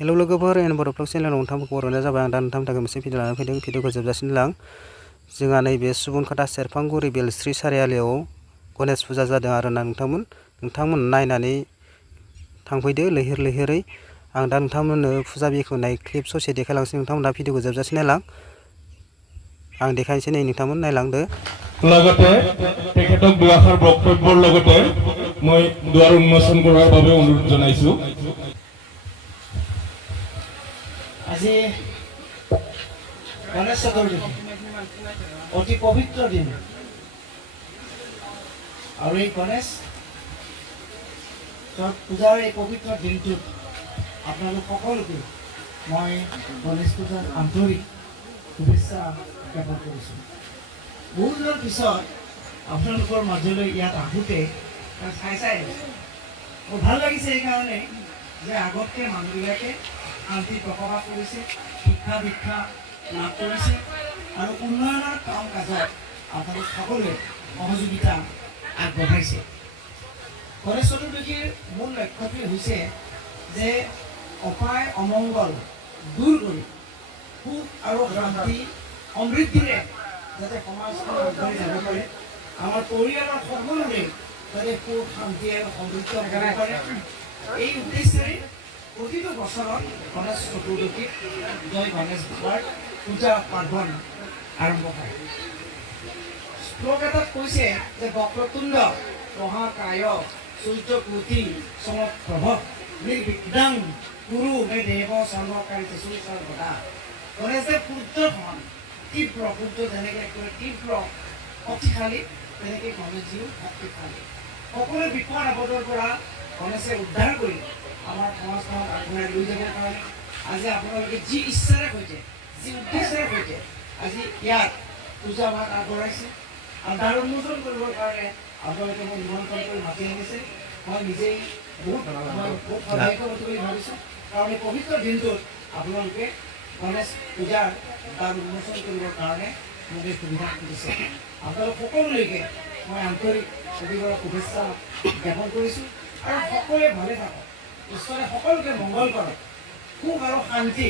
Hello लोगोफोर बर' blog चेनेलाव नोंथांमोनखौ बर'नाया जाबाय आं दा नोंथांनि थाखाय मोनसे भिडिअ लानानै फैदों। भिडिअखौ जोबजासिम लां। जोंहा नैबे सुबुनखाथा सेरफांगुरि बेलस्रि सारियालियाव गणेश फुजा जादों आरोना नोंथांमोन नायनानै थांफैदो लैहोर लैहोरै। आं दा नोंथांमोननो फुजा बेखेवनाय क्लिप ससे देखायलांसै। नोंथांमोना भिडिअखौ जोबजासिम नायलां। आं देखायनोसै नै नोंथांमोन नायलांदो। লগতে তেখেতক দুআষাৰ বক্তব্যৰ লগতে মই দুৱাৰ উন্মোচন কৰাৰ বাবে অনুৰোধ জনাইছো। আজি গণেশ চতুৰ্থী অতি পবিত্ৰ দিন আৰু এই গণেশ পূজাৰ এই পবিত্ৰ দিনটোত আপোনালোক সকলোকে মই গণেশ পূজাৰ আন্তৰিক শুভেচ্ছা জ্ঞাপন কৰিছোঁ। বহু দিনৰ পিছত আপোনালোকৰ মাজলৈ ইয়াত আহোঁতে চাই মোৰ ভাল লাগিছে এইকাৰণে যে আগতকৈ মানুহবিলাকে শান্তি বসবাস কৰিছে, শিক্ষা দীক্ষা লাভ কৰিছে আৰু উন্নয়নৰ কাম কাজত আপোনালোক সকলোৱে সহযোগিতা আগবঢ়াইছে। গণেশ চতুৰ্দশীৰ মূল লক্ষ্যটোৱে হৈছে যে অপায় অমংগল দূৰ কৰি সুখ আৰু শান্তি সমৃদ্ধিৰে যাতে সমাজখন আগবাঢ়ি যাব পাৰে, আমাৰ পৰিয়ালৰ সকলোৰে যাতে সুখ শান্তি আৰু সমৃদ্ধি হ'ব পাৰে, এই উদ্দেশ্যেৰে প্ৰতিটো বছৰত গণেশ চতুৰ্দশীত জয় গণেশ বাবাৰ পূজা পাৰ্বণ আৰম্ভ হয়। শ্লোক এটাত কৈছে যে বক্ৰতুণ্ড মহাকায় সূৰ্যকোটি সমপ্ৰভ নিৰ্বিঘ্নং কুৰু মে দেৱ সৰ্বকাৰ্যেষু সৰ্বদা। গণেশদেৱ সূৰ্যৰ সমান তীব্ৰ, সূৰ্য যেনেকৈ একেবাৰে তীব্ৰ শক্তিশালী, তেনেকৈ গণেশজীও শক্তিশালী। সকলো বিপদ আপদৰ পৰা গণেশে উদ্ধাৰ কৰি আমাৰ সমাজখনক আগবঢ়াই লৈ যাবৰ কাৰণে আজি আপোনালোকে যি ইচ্ছাৰে সৈতে, যি উদ্দেশ্যেৰে সৈতে আজি ইয়াত পূজা ভাগ আগবঢ়াইছে আৰু দ্বাৰ উন্মোচন কৰিবৰ কাৰণে আপোনালোকে মোক নিমন্ত্ৰণ কৰি মাতি আনিছে। মই নিজেই বহুত সৌভাগ্যৱতী বুলি ভাবিছোঁ, কাৰণ এই পবিত্ৰ দিনটোত আপোনালোকে গণেশ পূজাৰ দ্বাৰ উন্মোচন কৰিবৰ কাৰণে মোক এই সুবিধা দিছে। আপোনালোক সকলোলৈকে মই আন্তৰিক অভিভাৱক শুভেচ্ছা জ্ঞাপন কৰিছোঁ আৰু সকলোৱে ভালে থাকক, ঈশ্বৰে সকলোকে মংগল কৰক, সুখ আৰু শান্তি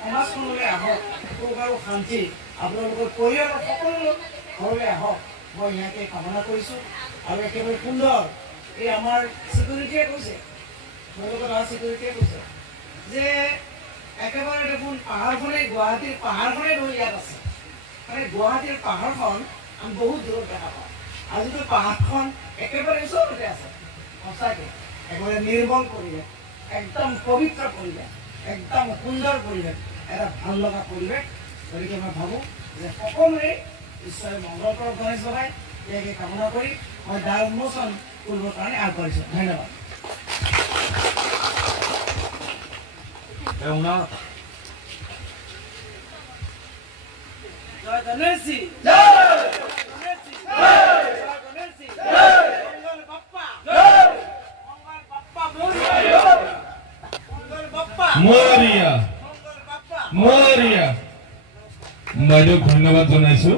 সমাজখনলৈ আহক, সুখ আৰু শান্তি আপোনালোকৰ পৰিয়ালৰ সকলো ঘৰলৈ আহক, মই ইয়াকে কামনা কৰিছোঁ। আৰু একেবাৰে সুন্দৰ এই আমাৰ ছিকিউৰিটিয়ে কৈছে, মোৰ লগত অহা ছিকিউৰিটিয়ে কৈছে যে একেবাৰে দেখোন পাহাৰখনেই গুৱাহাটীৰ পাহাৰখনেই ধৰি ইয়াত আছে। মানে গুৱাহাটীৰ পাহাৰখন আমি বহুত দূৰত দেখা পাওঁ, আজিতো পাহাৰখন একেবাৰে ওচৰতে আছে। সঁচাকৈ একেবাৰে নিৰ্মল পৰিৱেশ, একদম পবিত্ৰ পৰিৱেশ, একদম সুন্দৰ পৰিৱেশ, এটা ভাল লগা পৰিৱেশ। গতিকে মই ভাবোঁ যে সকলোৰে ঈশ্বৰে মংগল কৰক গণেশ বাবাই, ইয়াকে কামনা কৰি মই দ্বাৰ উন্মোচন কৰিবৰ কাৰণে আগবাঢ়িছোঁ। ধন্যবাদ। জয় গণেশজী, জয় গণেশজী, জয় গণেশজী, মংগল বাপ্পা, মংগল বাপ্পা মংগল বাপ্পা মৰিয়া মংগল বাপ্পা। মৰিয়া বাইদেউক ধন্যবাদ জনাইছো,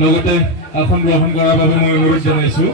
লগতে আসন গ্ৰহণ কৰাৰ বাবে মই অনুৰোধ জনাইছো।